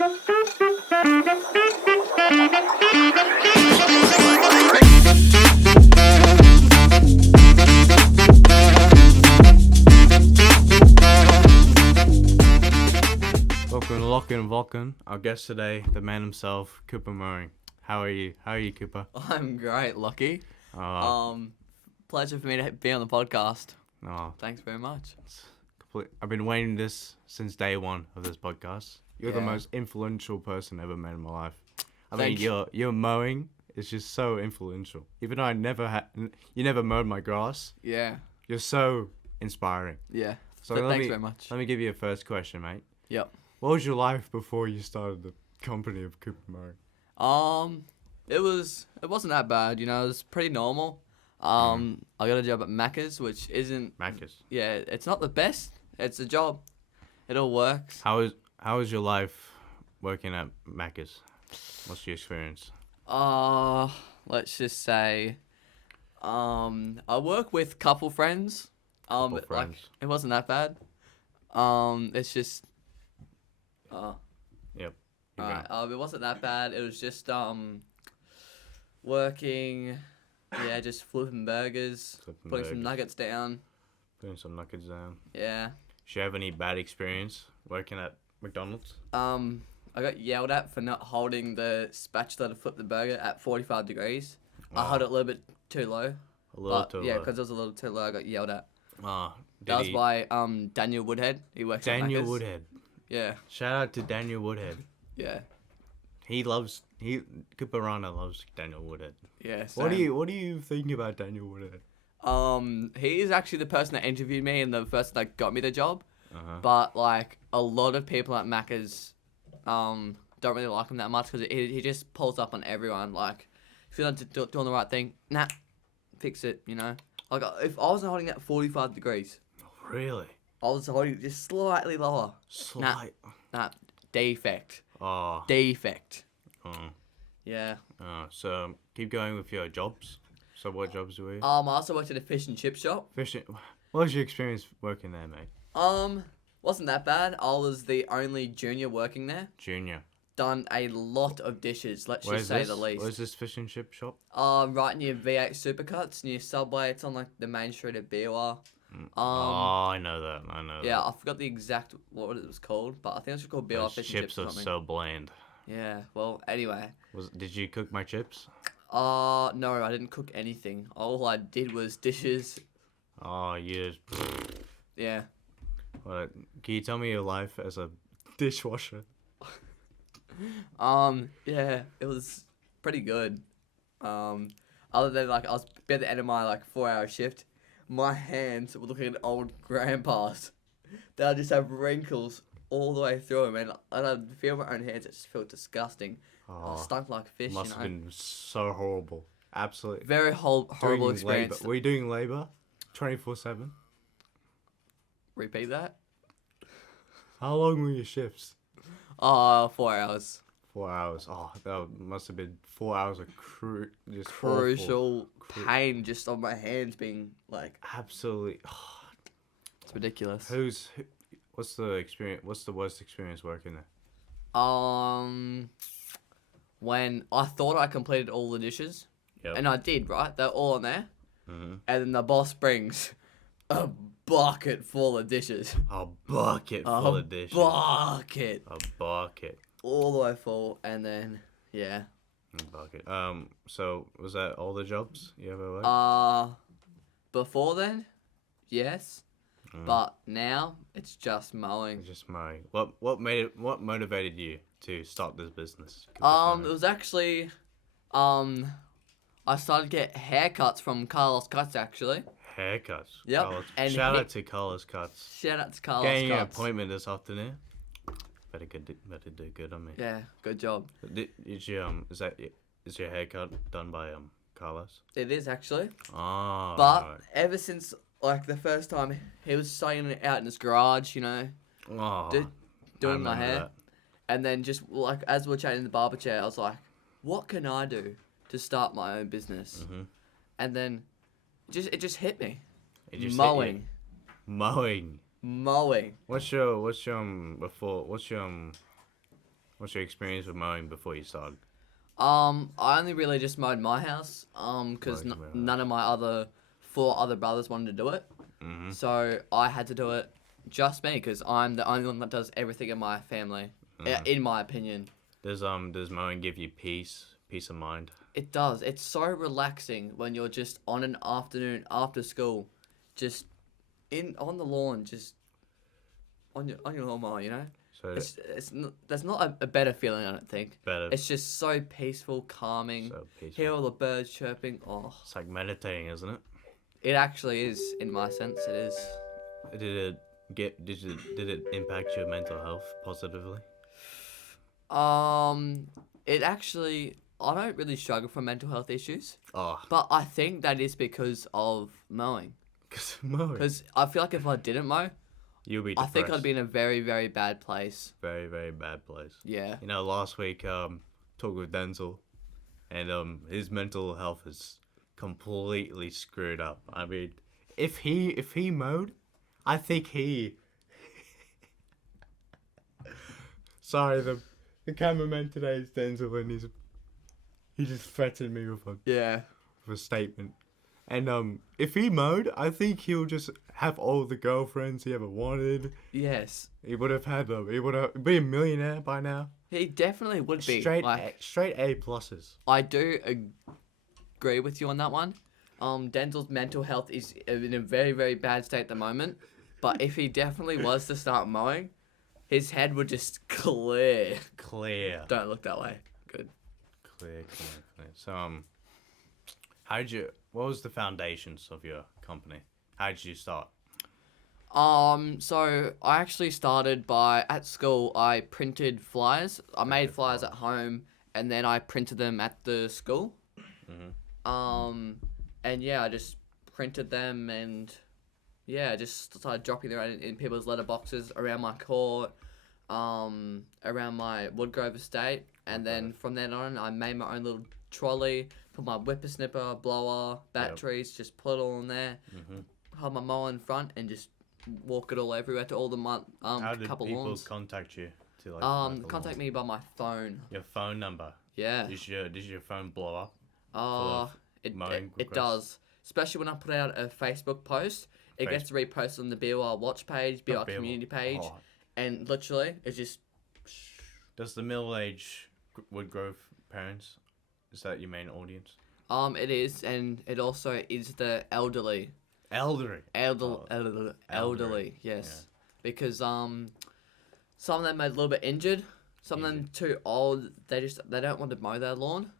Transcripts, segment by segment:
Welcome to Lachlan and Vulcan. Our guest today, the man himself, COOPERMOWING. How are you? How are you, Cooper? I'm great, Lockie. Pleasure for me to be on the podcast. Oh, Thanks very much. I've been waiting this since day one of this podcast. You're the Yeah. most influential person I ever met in my life. I Thank mean, your mowing is just so influential. Even though you never mowed my grass. Yeah. You're so inspiring. Yeah. So Thanks very much. Let me give you a first question, mate. Yep. What was your life before you started the company of COOPERMOWING? It wasn't that bad, you know, it was pretty normal. I got a job at Macca's, which isn't Macca's. Yeah, it's not the best. It's a job. It all works. How was your life working at Macca's? What's your experience? Let's just say I work with couple friends. Couple friends. Like it wasn't that bad. It's just Yep. Alright, it wasn't that bad. It was just working, just flipping burgers, putting some nuggets down. Putting some nuggets down. Yeah. Did you have any bad experience working at McDonald's? I got yelled at for not holding the spatula to flip the burger at 45 degrees. I held it a little bit too low. Yeah, because it was a little too low, I got yelled at. That was by Daniel Woodhead. He works at Daniel Macca's. Woodhead. Yeah. Shout out to Daniel Woodhead. Yeah. Rana loves Daniel Woodhead. Yeah. What do you think about Daniel Woodhead? He is actually the person that interviewed me and the person that got me the job. Uh-huh. But like a lot of people at Macca's, don't really like him that much because he just pulls up on everyone. Like, if you're not doing the right thing, fix it. You know. Like if I wasn't holding it at 45 degrees. Really? I was holding it just slightly lower. Defect. Oh. Defect. Oh. Yeah. So keep going with your jobs. So what jobs were you? I also worked at a fish and chip shop. Fishing. What was your experience working there, mate? Wasn't that bad. I was the only junior working there. Junior. Done a lot of dishes, let's just say the least. Where's this fish and chip shop? Right near V8 Supercuts, near Subway. It's on like the main street at Biwa. I know that. Yeah, I forgot the exact what it was called, but I think it was called Biwa Those Fish and chips Chips or are something. so bland. Yeah, well, anyway. Did you cook my chips? No, I didn't cook anything. All I did was dishes. Oh, yes. Yeah. What? Can you tell me your life as a dishwasher? Yeah, it was pretty good. Other than like I was at the end of my like 4-hour shift, my hands were looking at old grandpas. They'll just have wrinkles all the way through them, and I'd feel my own hands. It just felt disgusting. I stunk like fish. Must have been so horrible. Absolutely. Very horrible experience. Labor. Were you doing labor 24/7? Repeat that. How long were your shifts? 4 hours. 4 hours. Oh, that must have been 4 hours of just crucial pain just on my hands being like absolutely. It's ridiculous. What's the experience? What's the worst experience working there? When I thought I completed all the dishes, and I did, right? They're all on there, and then the boss brings a bucket full of dishes. A bucket full of dishes. Bucket. A bucket. All the way full, and then yeah. A bucket. So was that all the jobs you ever worked? Before then, yes, but now it's just mowing. Just mowing. What motivated you to start this business? It was actually, I started to get haircuts from Carlos Cuts actually. Haircuts. Yep. Carlos. And shout out to Carlos Cuts. Shout out to Carlos Getting an Cuts. appointment this afternoon. Better do good on me. Yeah, good job. Did you is your haircut done by Carlos? It is actually. Oh. But right. ever since like the first time he was starting it out in his garage, you know, doing my hair, that. and then just like as we were chatting in the barber chair, I was like, what can I do to start my own business? Mm-hmm. And then it just hit me. Mowing. Mowing. What's your What's your experience with mowing before you started? I only really just mowed my house. Because Mowed your house. none of my four other brothers wanted to do it, Mm-hmm. so I had to do it just me because I'm the only one that does everything in my family. In my opinion, Does mowing give you peace of mind? it does. It's so relaxing when you're just on an afternoon after school, just on the lawn, just on your lawnmower. You know, So there's not a better feeling. I don't think. better. It's just so peaceful, calming. So peaceful. Hear all the birds chirping. Oh, It's like meditating, isn't it? it actually is. In my sense, it is. Did it impact your mental health positively? It actually, I don't really struggle from mental health issues, Oh, but I think that is because of mowing. because mowing. Because I feel like if I didn't mow, You'll be I depressed. think I'd be in a very, very bad place. Very, very bad place. Yeah. You know, last week, talked with Denzel, and his mental health is completely screwed up. I mean, if he mowed, I think he. Sorry, the cameraman today is Denzel, and he just threatened me with Yeah. a statement. And if he mowed, I think he'll just have all the girlfriends he ever wanted. Yes. He would have had them. He would have be a millionaire by now. He definitely would be. Straight Like, straight A pluses. I do agree with you on that one. Denzel's mental health is in a very, very bad state at the moment. But if he definitely was to start mowing, his head would just clear. Clear. Don't look that way. Good. Clear. So what was the foundations of your company? How did you start? So I actually started at school, I printed flyers. I made flyers at home and then I printed them at the school. Mm-hmm. And yeah, I just printed them and yeah, just started dropping them in people's letterboxes around my court, around my Woodgrove estate. And then from then on, I made my own little trolley, put my whippersnipper, blower, batteries, just put it all in there. Mm-hmm. Have my mower in front and just walk it all everywhere to all the How did couple people lawns. contact you? To like Contact me by my phone. Your phone number. Yeah. Did your phone blow up? It mowing it requests? does. Especially when I put out a Facebook post, it gets reposted on the BOR Watch page, BOR community page, Oh. and literally it's just. Does the middle-aged Woodgrove parents, is that your main audience? It is, and it also is the elderly. Elderly. Elderly, yes. Yeah. Because some of them are a little bit injured, some of them too old. They don't want to mow their lawn,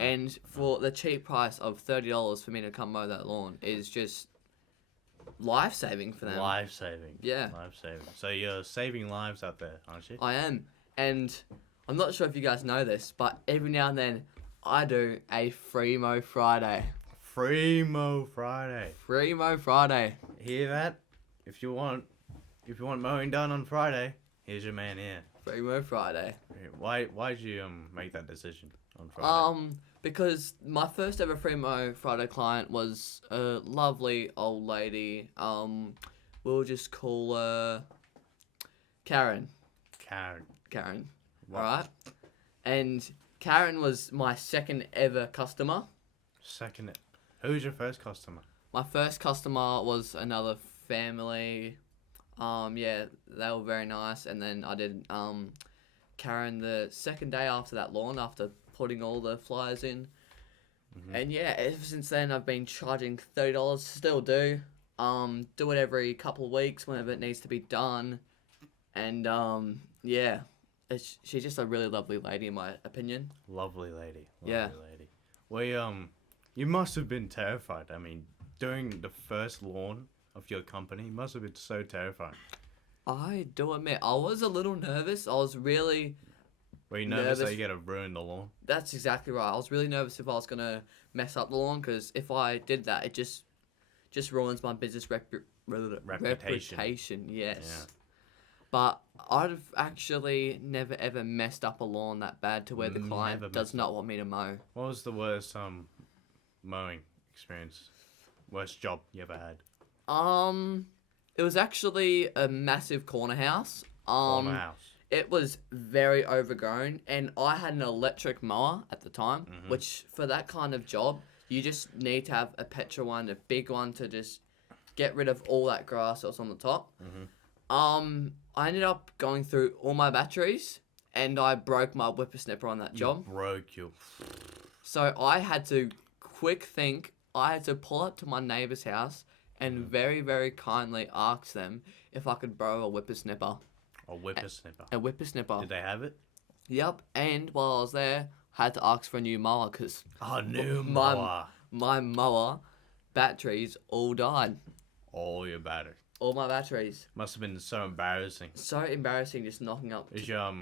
and for the cheap price of $30 for me to come mow that lawn is just life saving for them. Life saving. Yeah. Life saving. So you're saving lives out there, aren't you? I am, and I'm not sure if you guys know this, but every now and then I do a free mow Friday. Free Mow Friday. Free mow Friday. Hear that? If you want mowing done on Friday, here's your man here. Free mow Friday. Why'd you make that decision on Friday? Because my first ever free mow Friday client was a lovely old lady. We'll just call her Karen. Karen. What? Alright? And Karen was my second ever customer. Who's your first customer? My first customer was another family. Yeah, they were very nice. And then I did Karen the second day after that lawn, after putting all the flyers in. And yeah, ever since then I've been charging $30. Still do. Do it every couple of weeks whenever it needs to be done. And yeah, she's just a really lovely lady in my opinion. Lovely lady. Yeah. Lady. Well, you must have been terrified. I mean, doing the first lawn of your company must have been so terrifying. I do admit, I was a little nervous. I was really... Were you nervous that you're going to ruin the lawn? That's exactly right. I was really nervous if I was going to mess up the lawn, because if I did that, it just ruins my business reputation. Yes. Yeah. But I've actually never ever messed up a lawn that bad to where the client does not want me to mow. What was the worst mowing experience? Worst job you ever had? It was actually a massive corner house. Corner house. it was very overgrown, and I had an electric mower at the time, which for that kind of job, you just need to have a petrol one, a big one to just get rid of all that grass that was on the top. I ended up going through all my batteries, and I broke my whippersnipper on that job. Broke you. So I had to I had to pull up to my neighbour's house and very, very kindly ask them if I could borrow a whippersnipper. A whippersnipper. A whippersnipper. Did they have it? Yep, and while I was there, I had to ask for a new mower because A new mower. my mower batteries all died. All your battery. All my batteries. Must have been so embarrassing. So embarrassing just knocking up. Is your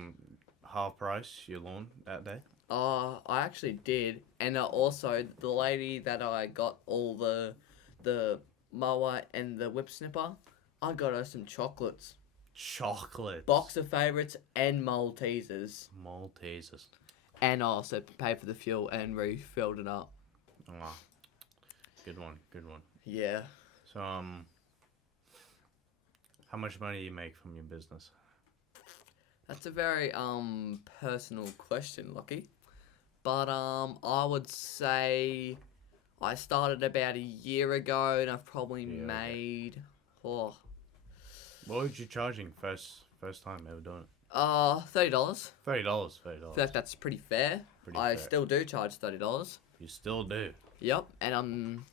half price your lawn that day? I actually did, and also the lady that I got all the mower and the whip snipper, I got her some chocolates. Chocolate. Box of favourites and Maltesers. Maltesers. And I also paid for the fuel and refilled it up. Oh, good one. Good one. Yeah. So how much money do you make from your business? That's a very personal question, Lockie. But I would say I started about a year ago, and I've probably made What were you charging first time ever doing it? $30. $30. I feel like that's pretty fair. I still do charge $30. You still do. Yep, and I'm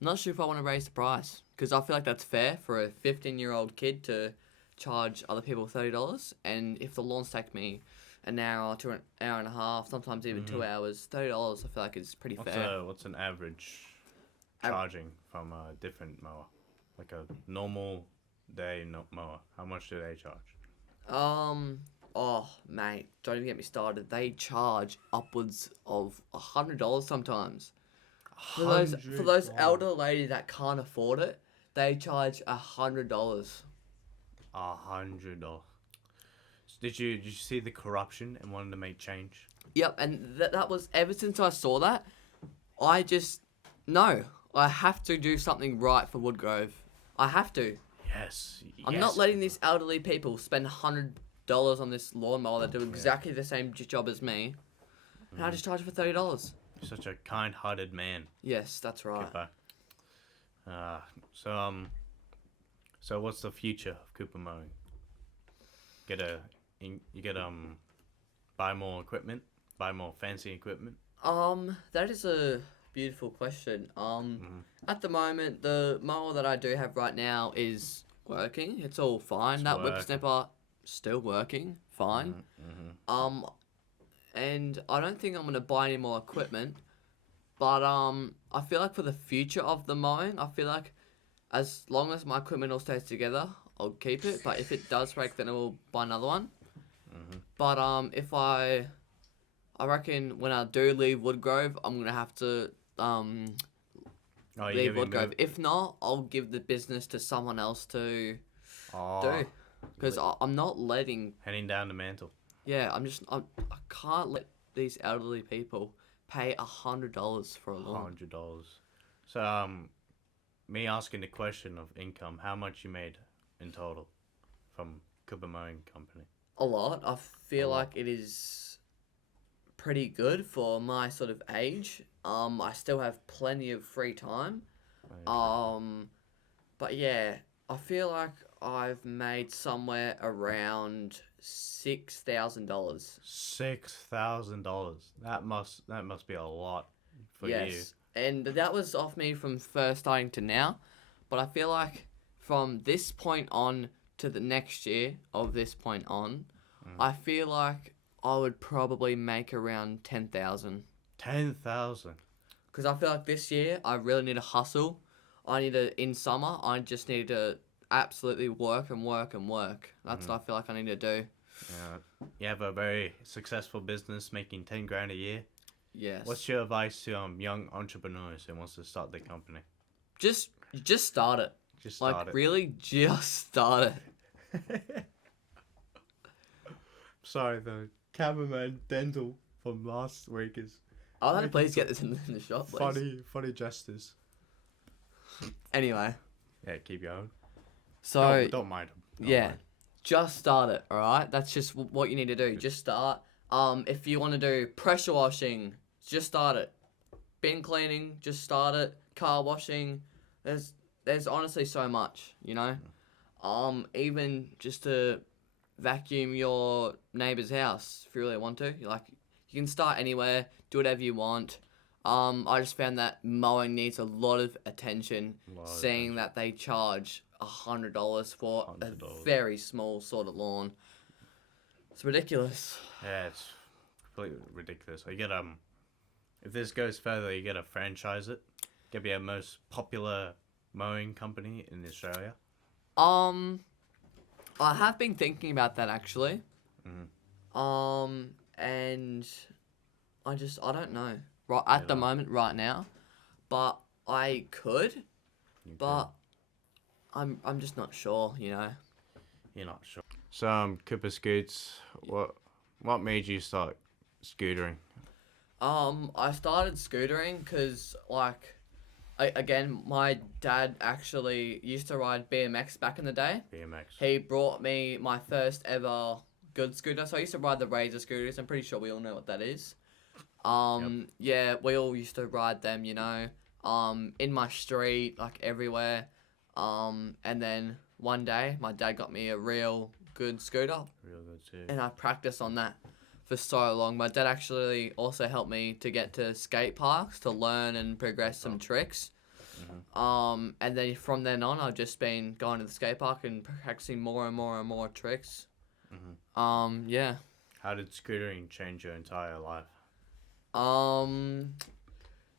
not sure if I want to raise the price because I feel like that's fair for a 15-year-old kid to charge other people $30, and if the lawns take me an hour to an hour and a half, sometimes even 2 hours, $30 I feel like is pretty fair. What's an average charging from a different mower? Like a normal day mower. How much do they charge? Oh mate, don't even get me started. They charge upwards of $100 sometimes. For those elder ladies that can't afford it, they charge $100. $100. Did you see the corruption and wanted to make change? Yep, and that was ever since I saw that, I have to do something right for Woodgrove. I have to. Yes. I'm not letting these elderly people spend $100 on this lawnmower that do exactly the same job as me, and I just charge for $30. You're such a kind-hearted man. Yes, that's right. So what's the future of Cooper Mowing? Buy more equipment, buy more fancy equipment. That is a beautiful question. At the moment, the mower that I do have right now is working. It's all fine. That whip snipper still working, fine. And I don't think I'm gonna buy any more equipment. But I feel like for the future of the mowing, I feel like as long as my equipment all stays together, I'll keep it. But if it does break, then I will buy another one. But if I reckon when I do leave Woodgrove, I'm gonna have to leave Woodgrove. If not, I'll give the business to someone else to do. Because I'm not letting heading down the mantle. Yeah, I can't let these elderly people pay $100 for a lawn. $100. So me asking the question of income, how much you made in total from Cooper Mowing Company? A lot. I feel like it is pretty good for my sort of age. I still have plenty of free time. But yeah, I feel like I've made somewhere around $6,000. $6,000. That must be a lot for you. Yes, and that was off me from first starting to now. But I feel like from this point on to the next year of this point on, I feel like I would probably make around 10,000. 10,000. Because I feel like this year I really need to hustle. In summer, I just need to absolutely work and work and work. That's what I feel like I need to do. Yeah. You have a very successful business making 10 grand a year. Yes. What's your advice to young entrepreneurs who wants to start their company? Just start it. Just start it. Really, just start it. Sorry, the cameraman Dental from last week is... I'll have to please get this in the shop, please. Funny gestures. Anyway. Yeah, keep going. So... Don't mind him. Yeah. just start it, alright? That's just what you need to do. Just start. If you want to do pressure washing, just start it. Bin cleaning, just start it. Car washing, there's honestly so much, you know? Even just to vacuum your neighbor's house if you really want to. Like, you can start anywhere, do whatever you want. I just found that mowing needs a lot of attention, seeing that they charge $100 for a very small sort of lawn. It's ridiculous. Yeah, it's completely ridiculous. You get if this goes further, you gotta franchise it. Get be our most popular mowing company in Australia. I have been thinking about that actually. And I don't know right at the moment right now, but I could, but I'm just not sure, you know. You're not sure. So Cooper Scoots, what made you start scootering? I started scootering because again, my dad actually used to ride BMX back in the day. BMX. He brought me my first ever good scooter. So I used to ride the Razor scooters. I'm pretty sure we all know what that is. Yeah, we all used to ride them, you know. In my street, like everywhere. And then one day, my dad got me a real good scooter. Real good too. And I practiced on that for so long. My dad actually also helped me to get to skate parks to learn and progress some tricks. And then from then on, I've just been going to the skate park and practicing more and more and more tricks. Yeah. How did scootering change your entire life?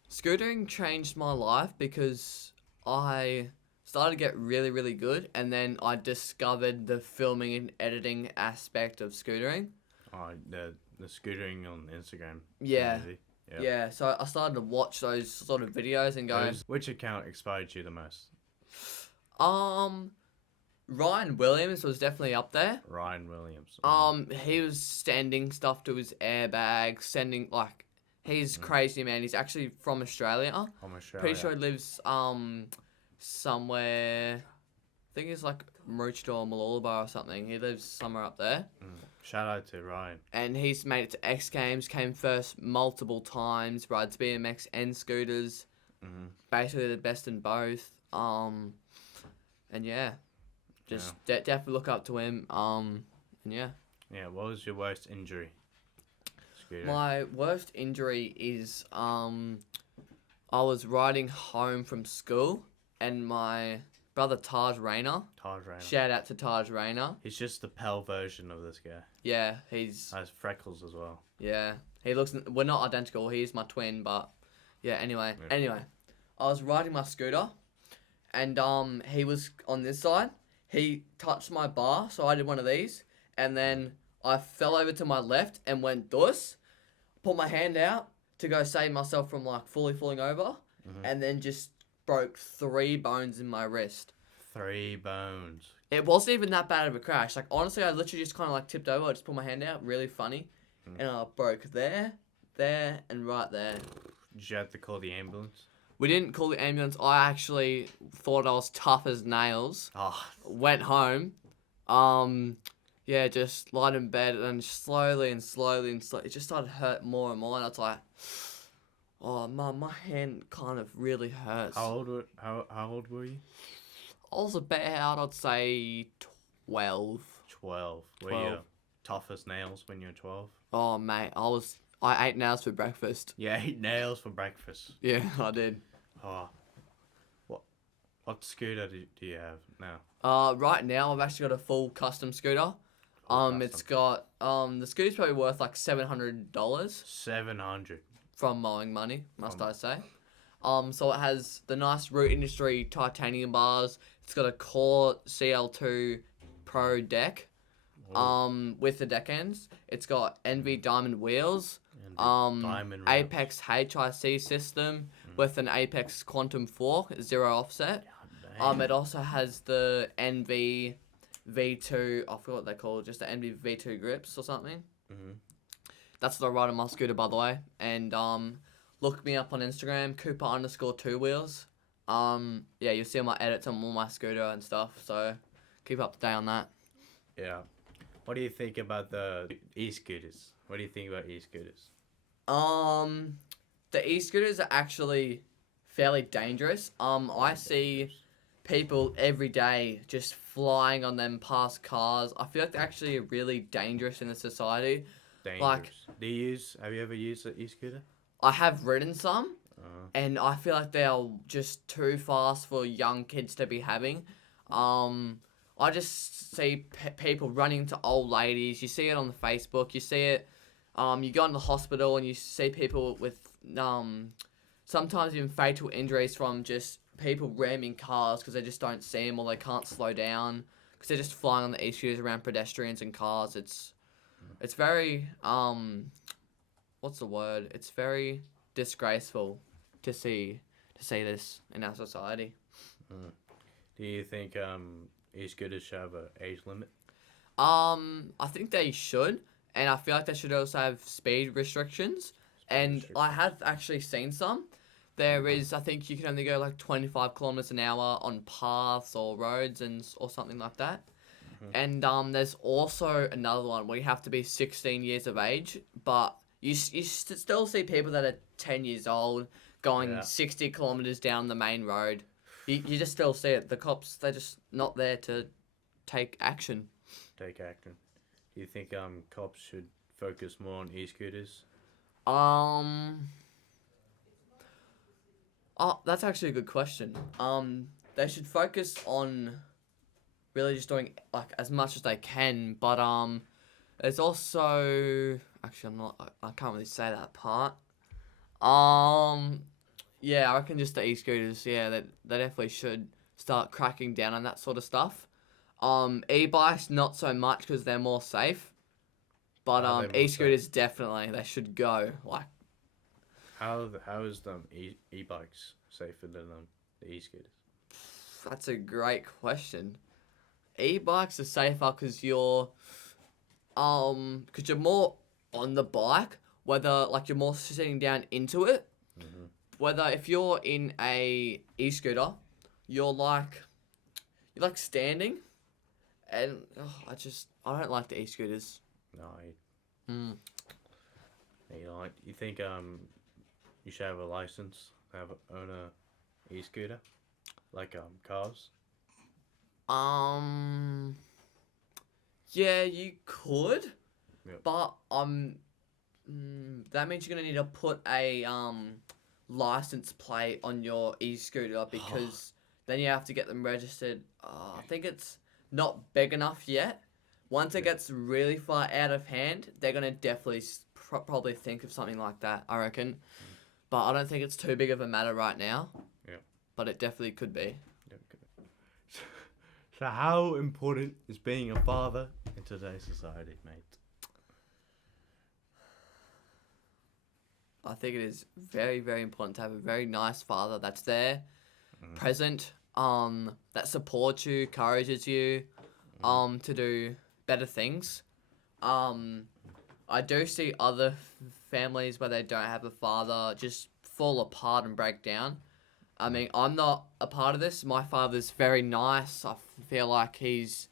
Scootering changed my life because I started to get really, really good, and then I discovered the filming and editing aspect of scootering. Oh, the scootering on Instagram. Yeah. Community. Yep. Yeah, so I started to watch those sort of videos and go... Which account inspired you the most? Ryan Williams was definitely up there. Ryan Williams. He was sending stuff to his airbag, he's crazy, man. He's actually from Australia. From Australia. Pretty sure he lives, somewhere... I think it's like Maroochydore or Mooloolaba or something. He lives somewhere up there. Shout out to Ryan. And he's made it to X Games, came first multiple times, rides BMX and scooters. Basically the best in both. And yeah, just definitely look up to him. And yeah. Yeah, what was your worst injury? Scooter. My worst injury is I was riding home from school and my brother Rana. Rana. Shout out to Rana. He's just the pale version of this guy. Yeah, he's... Has freckles as well. Yeah. He looks... We're not identical. He's my twin, but... Yeah, anyway. Yeah. Anyway. I was riding my scooter, and he was on this side. He touched my bar, so I did one of these, and then I fell over to my left and went dus, put my hand out to go save myself from, fully falling over, and then just broke 3 bones in my wrist. 3 bones. It wasn't even that bad of a crash. Honestly, I literally just kind of tipped over. I just put my hand out, really funny, and I broke there, and right there. Did you have to call the ambulance? We didn't call the ambulance. I actually thought I was tough as nails. Went home. Yeah, just lied in bed, and slowly, it just started to hurt more and more, and I was like, oh, my hand kind of really hurts. How old were you? I was about, I'd say, 12. 12. Were you tough as nails when you were 12? Oh, mate, I ate nails for breakfast. You ate nails for breakfast? Yeah, I did. Oh. What scooter do you have now? Right now, I've actually got a full custom scooter. It's got, the scooter's probably worth $700. 700 From mowing money, must I say. So it has the nice Root Industry titanium bars. It's got a Core CL2 Pro deck, with the deck ends. It's got NV Diamond wheels, Diamond Apex HIC system with an Apex Quantum fork, 0 offset. It also has the NV V2, I forgot what they're called, just the NV V2 grips or something. That's what I ride on my scooter, by the way. And look me up on Instagram, Cooper_2 wheels. Yeah, you'll see all my edits on all my scooter and stuff. So keep up to date on that. Yeah. What do you think about the e-scooters? What do you think about e-scooters? Um, the e-scooters are actually fairly dangerous. I see people every day just flying on them past cars. I feel like they're actually really dangerous in the society. Like, Dangerous. Have you ever used an e-scooter? I have ridden some, Uh, and I feel like they are just too fast for young kids to be having. Um, I just see people running into old ladies. You see it on the Facebook. You see it. You go in the hospital and you see people with sometimes even fatal injuries from just people ramming cars because they just don't see them or they can't slow down because they're just flying on the e-scooters around pedestrians and cars. It's very what's the word? It's very disgraceful to see this in our society. do you think e-scooters should have an age limit? I think they should, and I feel like they should also have speed restrictions. And I Restrictions. have actually seen some. There is, I think you can only go like 25 kilometers an hour on paths or roads or something like that. And there's also another one where you have to be 16 years of age, but still see people that are 10 years old going Yeah. 60 kilometers down the main road. You just still see it. The cops, they're just not there to take action. Take action. Do you think cops should focus more on e-scooters? Um, oh, that's actually a good question. They should focus on really just doing like as much as they can, but there's also actually I can't really say that part. Yeah, I reckon just the e-scooters. Yeah, they definitely should start cracking down on that sort of stuff. E-bikes not so much because they're more safe, but Are they more e-scooters definitely they should go. Like How is e-bikes safer than the e-scooters? that's a great question. E-bikes are safer because you're more on the bike, whether like you're more sitting down into it. Whether if you're in a e-scooter, you're like standing, and I don't like the e-scooters. No, Mm. you think you should have a license, own a e-scooter, like cars. Um, yeah, you could, Yep. but that means you're gonna need to put a license plate on your e-scooter because then you have to get them registered. I think it's not big enough yet. Once it Yeah. gets really far out of hand, they're gonna definitely probably think of something like that. I reckon, but I don't think it's too big of a matter right now. Yeah. But it definitely could be. So how important is being a father in today's society, mate? I think it is very, very important to have a very nice father that's there, present, that supports you, encourages you, to do better things. I do see other families where they don't have a father just fall apart and break down. I mean, I'm not a part of this. My father's very nice. I feel like he's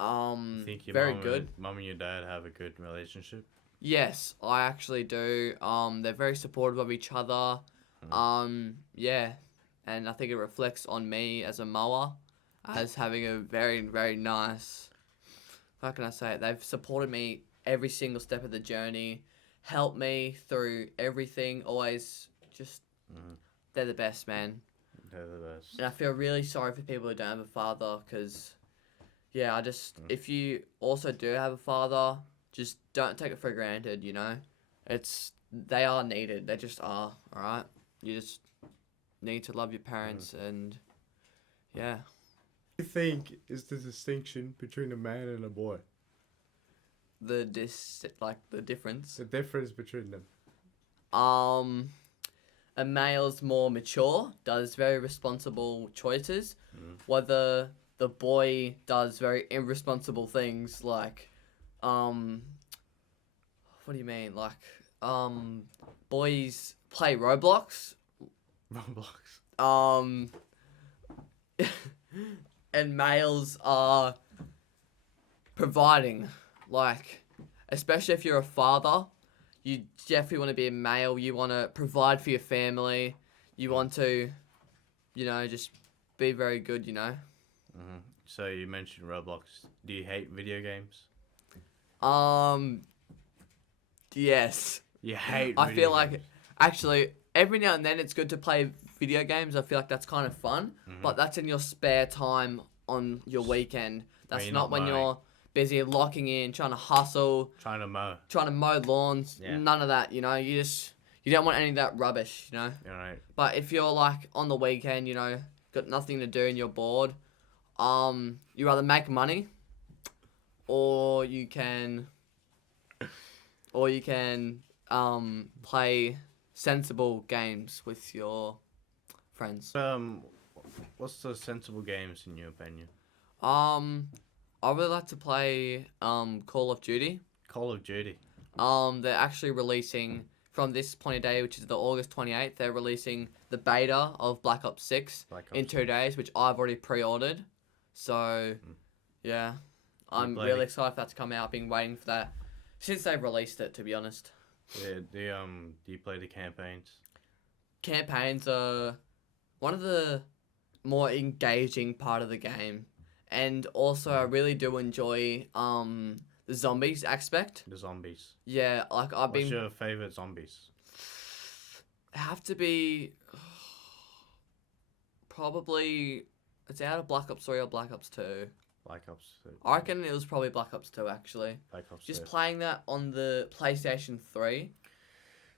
You think your very good. mum and your dad have a good relationship? Yes, I actually do. They're very supportive of each other. Yeah, and I think it reflects on me as a mower, as having a very, very nice. How can I say it? They've supported me every single step of the journey, helped me through everything. Always, just they're the best, man. They're the best. And I feel really sorry for people who don't have a father, because, yeah, if you also do have a father, just don't take it for granted, you know? They are needed. They just are, alright? You just need to love your parents and, yeah. What do you think is the distinction between a man and a boy? The difference. The difference between them. A male's more mature, does very responsible choices, whether the boy does very irresponsible things like, what do you mean? Like, boys play Roblox, Roblox. and males are providing, like, especially if you're a father, you definitely want to be a male. You want to provide for your family. You want to, just be very good, So you mentioned Roblox. Do you hate video games? Yes. You hate I video feel like, games. actually, every now and then it's good to play video games. I feel like that's kind of fun, but that's in your spare time on your weekend. That's you're not not when mowing. you're busy locking in, trying to hustle, Trying to mow. trying to mow lawns. Yeah. None of that, you don't want any of that rubbish, All right. But if you're like on the weekend, got nothing to do and you're bored, you either make money or you can play sensible games with your friends. What's the sensible games in your opinion? I really like to play Call of Duty. Call of Duty. They're actually releasing from this point of day, which is the August 28th. They're releasing the beta of Black Ops 6 in 2 days, which I've already pre-ordered. So, yeah, I'm really excited for that to come out. I've been waiting for that since they've released it, to be honest. Yeah. Do you play the campaigns? Campaigns are one of the more engaging part of the game, and also I really do enjoy the zombies aspect. The zombies. Yeah, like What's your favorite zombies? have to be probably it's out of Black Ops 3 or Black Ops 2. Black Ops. I reckon it was probably Black Ops 2 actually. Black Ops. Just 2. playing that on the PlayStation 3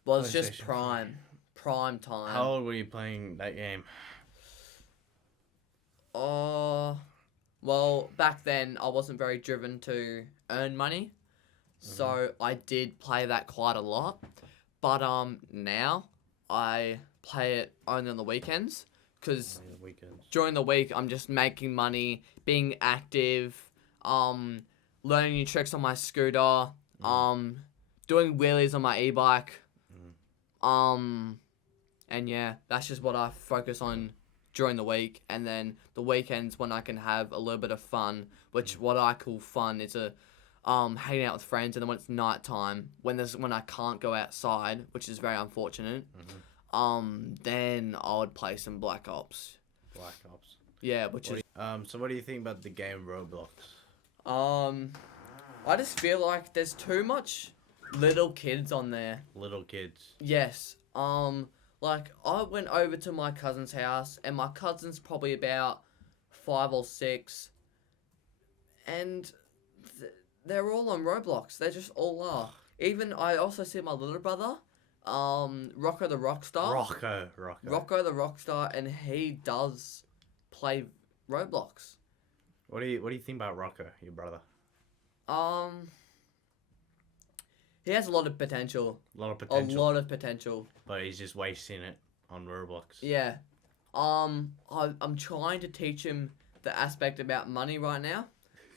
was just PlayStation 3. prime time. How old were you playing that game? Well, back then I wasn't very driven to earn money, so I did play that quite a lot. But now I play it only on the weekends because On the weekends. during the week I'm just making money, being active, learning new tricks on my scooter, doing wheelies on my e-bike, and yeah, that's just what I focus on during the week, and then the weekends when I can have a little bit of fun, which what I call fun is hanging out with friends, and then when it's night time, when I can't go outside, which is very unfortunate, then I would play some Black Ops. Black Ops. Yeah, which is So what do you think about the game Roblox? I just feel like there's too much little kids on there. Little kids. Yes. Like, I went over to my cousin's house, and my cousin's probably about 5 or 6, and they're all on Roblox. They just all are. Even, I also see my little brother, Rocco the Rockstar. Rocco the Rockstar, and he does play Roblox. What do you think about Rocco, your brother? He has a lot of potential. A lot of potential. A lot of potential. But he's just wasting it on Roblox. Yeah. I'm trying to teach him the aspect about money right now,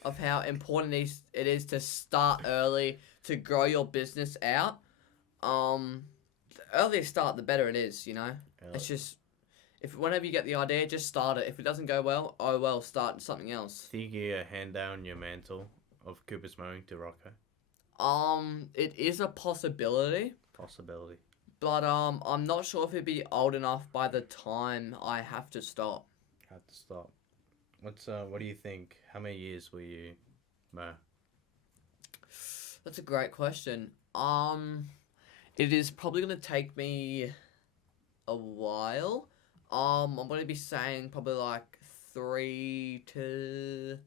of how important it is to start early, to grow your business out. The earlier you start, the better it is, Yeah. It's just, whenever you get the idea, just start it. If it doesn't go well, oh well, start something else. Think you hand down your mantle of Cooper's Mowing to Rocco? It is a possibility. Possibility. But I'm not sure if he'd be old enough by the time I have to stop. Have to stop. What do you think? How many years will you mow? That's a great question. It is probably gonna take me a while. I'm gonna be saying probably like 3 to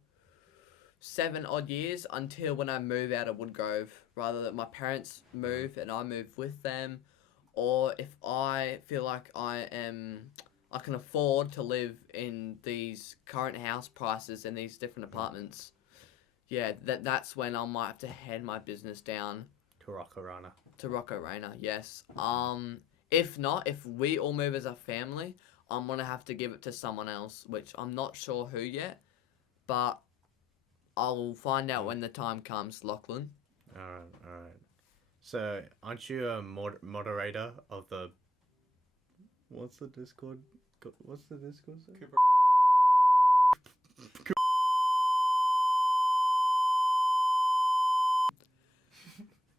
7 odd years until when I move out of Woodgrove. Rather that my parents move and I move with them, or if I feel like I can afford to live in these current house prices in these different apartments. Yeah, that's when I might have to hand my business down To Rana. to Rana, yes. If not, if we all move as a family, I'm gonna have to give it to someone else, which I'm not sure who yet, but I'll find out when the time comes, Lachlan. Alright. So, aren't you a moderator of the... What's the Discord say?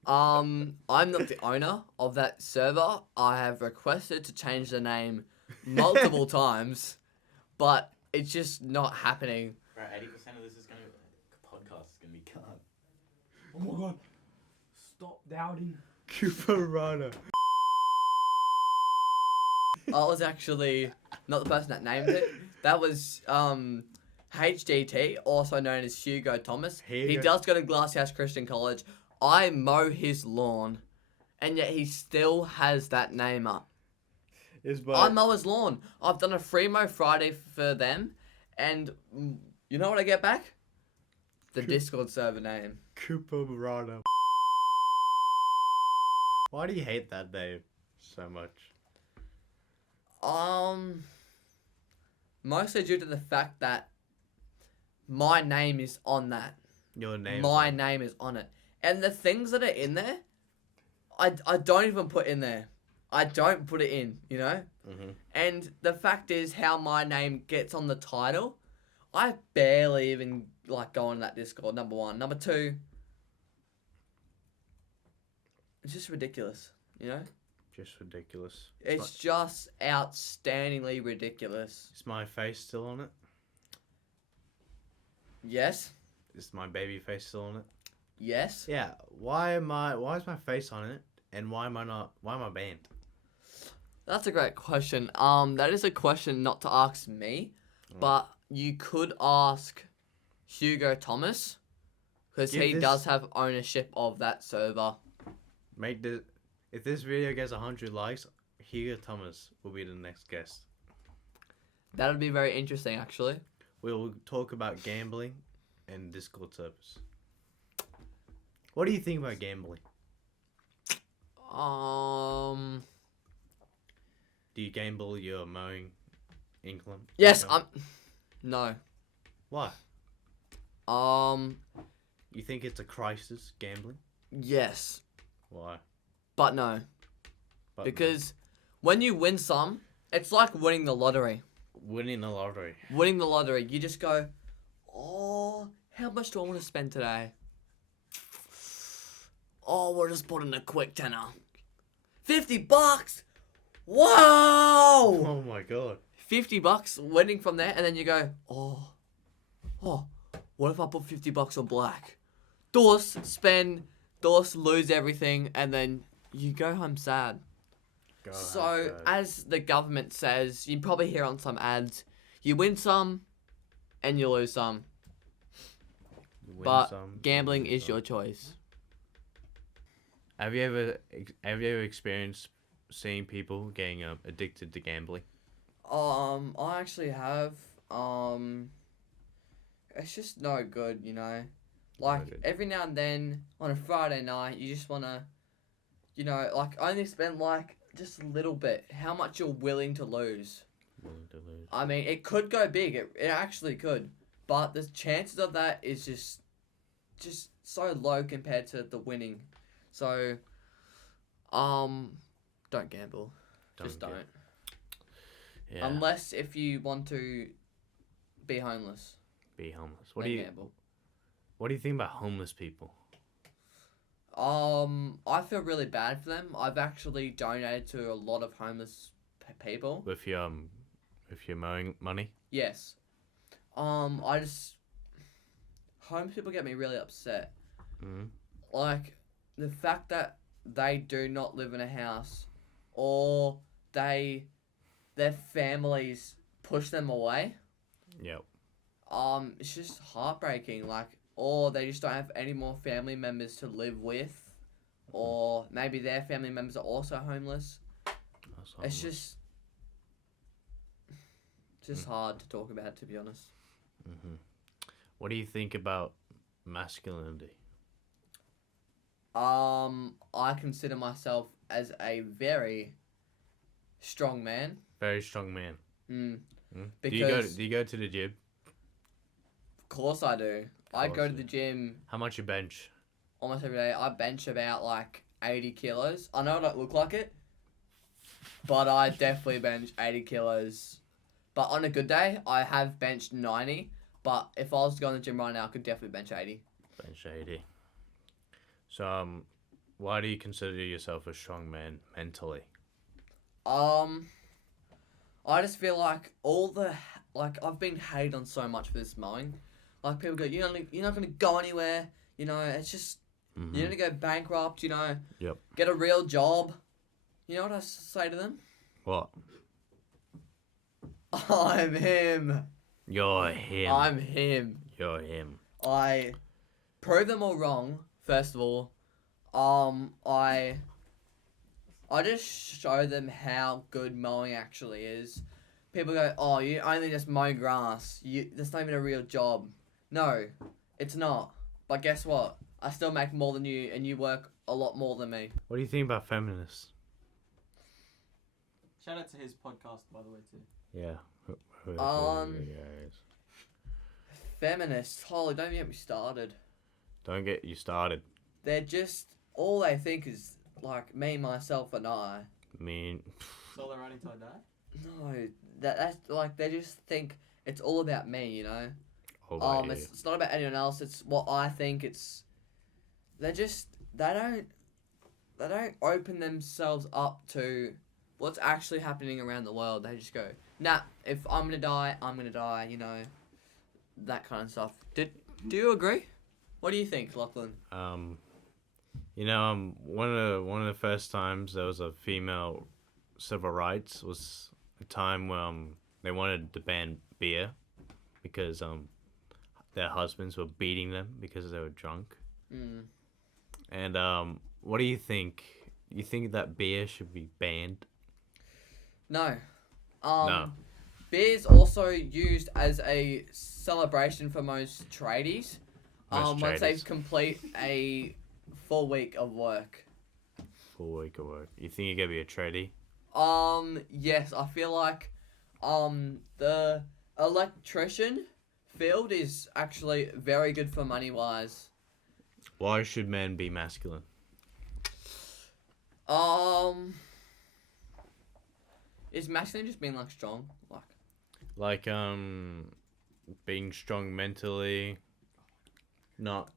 I'm not the owner of that server. I have requested to change the name multiple times, but it's just not happening. Bro, 80% of this is gonna podcast is gonna be cut. Oh my god! Stop doubting. Cooper Rana. I was actually not the person that named it. That was HDT, also known as Hugo Thomas. He Hugo. does go to Glasshouse Christian College. I mow his lawn, and yet he still has that name up. I mow his lawn. I've done a free mow Friday for them, and you know what I get back? The Discord server name. Cooper Rana. Why do you hate that name so much? Mostly due to the fact that my name is on that. Your name. My name is on it. And the things that are in there, I don't even put in there. I don't put it in, you know? Mm-hmm. And the fact is how my name gets on the title, I barely even like go on that Discord, number one. Number two, it's just ridiculous, you know? Just ridiculous. It's just outstandingly ridiculous. Is my face still on it? Yes? Is my baby face still on it? Yes? Yeah. Why is my face on it? And why am I banned? That's a great question. That is a question not to ask me, but you could ask Hugo Thomas, because he does have ownership of that server. If this video gets 100 likes, Hugo Thomas will be the next guest. That would be very interesting, actually. We will talk about gambling and Discord servers. What do you think about gambling? Do you gamble your mowing income? Yes, no. Why? Um, You think it's a crisis, gambling? yes, Why? but no. But Because when you win some, it's like winning the lottery. winning the lottery. Winning the lottery, you just go, oh, how much do I want to spend today? Oh, we'll just put in a quick tenner. $50! Whoa! Oh my god. $50 winning from there, and then you go, oh, what if I put $50 on black? Dos, spend, Dos, lose everything, and then you go home sad. So, as the government says, you probably hear on some ads, you win some, and you lose some. But gambling is your choice. Have you ever experienced seeing people getting addicted to gambling? I actually have. It's just no good, you know. Like, No good. every now and then, on a Friday night, you just want to, you know, like, only spend, like, just a little bit. How much you're willing to lose. I mean, it could go big. It actually could. But the chances of that is just so low compared to the winning. So, don't gamble. Just don't. Yeah. Unless if you want to be homeless. Be homeless. Then gamble. What do you think about homeless people? I feel really bad for them. I've actually donated to a lot of homeless people. With your mowing money? Yes. Homeless people get me really upset. Mm-hmm. Like, the fact that they do not live in a house, or their families push them away. Yep. It's just heartbreaking. Like, or they just don't have any more family members to live with, or maybe their family members are also homeless. It's just hard to talk about, to be honest. Mm-hmm. What do you think about masculinity? I consider myself as a very strong man. Very strong man. Mm. Because do you go to the gym? Of course I do. I go to the gym How much you bench? almost every day. I bench about like 80 kilos. I know I don't look like it, but I definitely bench 80 kilos. But on a good day, I have benched 90. But if I was to go to the gym right now, I could definitely bench 80. Bench 80. So Why do you consider yourself a strong man mentally? I just feel like I've been hated on so much for this mowing. Like people go, you're not gonna go anywhere. You know, it's just you're gonna go bankrupt. You know, Yep. get a real job. You know what I say to them? What? I'm him. You're him. I'm him. You're him. I prove them all wrong. First of all, I just show them how good mowing actually is. People go, oh, you only just mow grass. That's not even a real job. No, it's not. But guess what? I still make more than you, and you work a lot more than me. What do you think about feminists? Shout out to his podcast, by the way, too. Yeah. Feminists, holy, don't get me started. Don't get you started. They're just, all they think is, like, me, myself, and I. Mean. That's all they're running till I die? No, that's, like, they just think it's all about me, you know? It's not about anyone else, it's what I think, they don't open themselves up to what's actually happening around the world. They just go, nah, if I'm gonna die, you know, that kind of stuff. Do you agree? What do you think, Lachlan? One of the first times there was a female civil rights was a time when they wanted to ban beer because their husbands were beating them because they were drunk. And what do you think? You think that beer should be banned? No. No. Beer's also used as a celebration for most tradies. Once they complete a full week of work. Full week of work. You think you're gonna be a tradie? Yes, I feel like the electrician field is actually very good for money wise. Why should men be masculine? Is masculine just being like strong? Like being strong mentally, not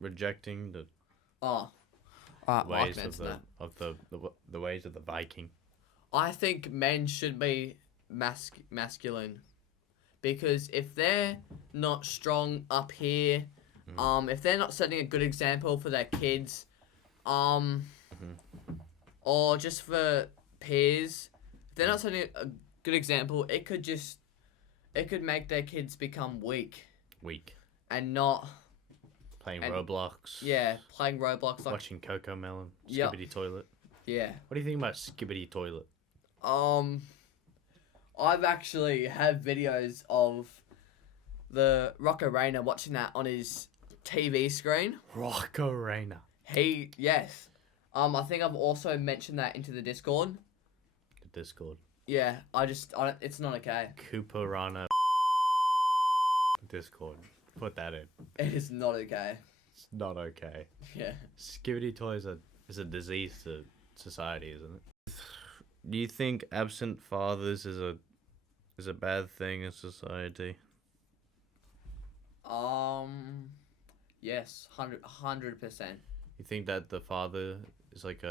rejecting the ways of the ways of the Viking. I think men should be masculine, because if they're not strong up here, if they're not setting a good example for their kids, or just for peers, if they're not setting a good example, it could make their kids become weak and not playing Roblox. Yeah, playing Roblox, like watching Coco Melon, Yep. Skibbity Toilet. Yeah. What do you think about Skibbity Toilet? I've actually had videos of the Rana watching that on his TV screen. Rana. Yes. I think I've also mentioned that into the Discord. The Discord. Yeah, it's not okay. COOPERMOWING Discord. Put that in. It is not okay. It's not okay. Yeah. Skibbity toys is a disease to society, isn't it? Do you think absent fathers is a bad thing in society? Yes, 100%. You think that the father is like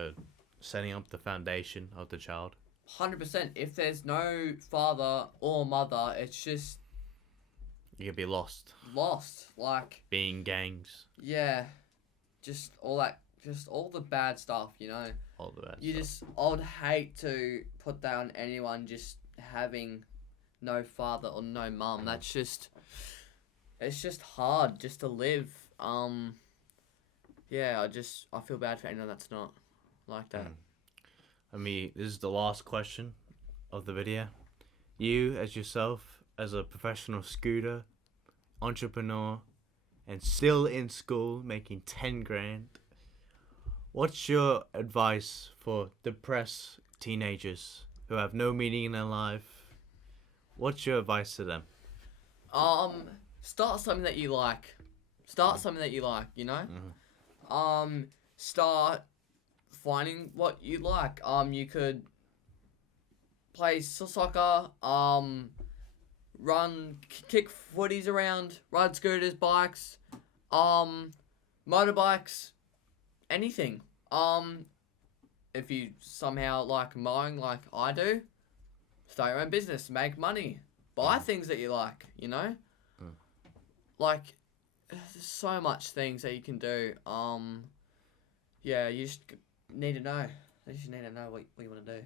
setting up the foundation of the child? 100%. If there's no father or mother, it's just You could be lost. Like Being gangs. Yeah, just all the bad stuff, you know. All the bad I'd hate to put that on anyone just having no father or no mum. It's just hard just to live. Yeah, I feel bad for anyone that's not like that. I mean, this is the last question of the video. You, as yourself, as a professional scooter, entrepreneur, and still in school, making 10 grand, what's your advice for depressed teenagers who have no meaning in their life? What's your advice to them? Start something that you like. You know? Start finding what you like. You could play soccer, kick footies around, ride scooters, bikes, motorbikes, anything. If you somehow like mowing like I do, start your own business, make money, buy things that you like, you know? Like, there's so much things that you can do. Yeah, you just need to know. You just need to know what you want to do.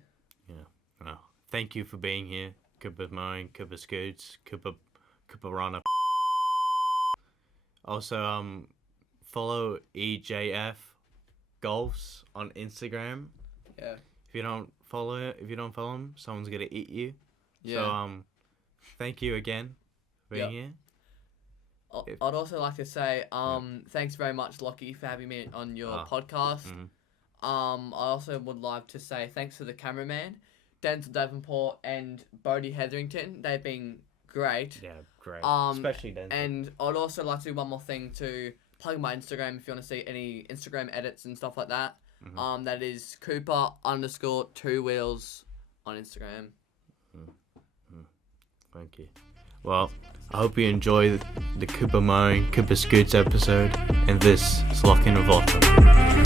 Yeah. Well, thank you for being here. COOPERMOWING, Cooper Scoots, Cooper Rana. Also, follow EJF Golfs on Instagram. Yeah. If you don't follow him, someone's gonna eat you. Yeah. So thank you again for being here. I'd also like to say, thanks very much, Lockie, for having me on your podcast. I also would like to say thanks to the cameraman, Denzel Davenport and Bodie Hetherington. They've been great. Yeah, great. Especially Denzel. And I'd also like to do one more thing to plug my Instagram if you want to see any Instagram edits and stuff like that. That is Cooper_2wheels on Instagram. Thank you. Well, I hope you enjoy the COOPERMOWING, Cooper Scoots episode, and this is Lachlan and Lachlan.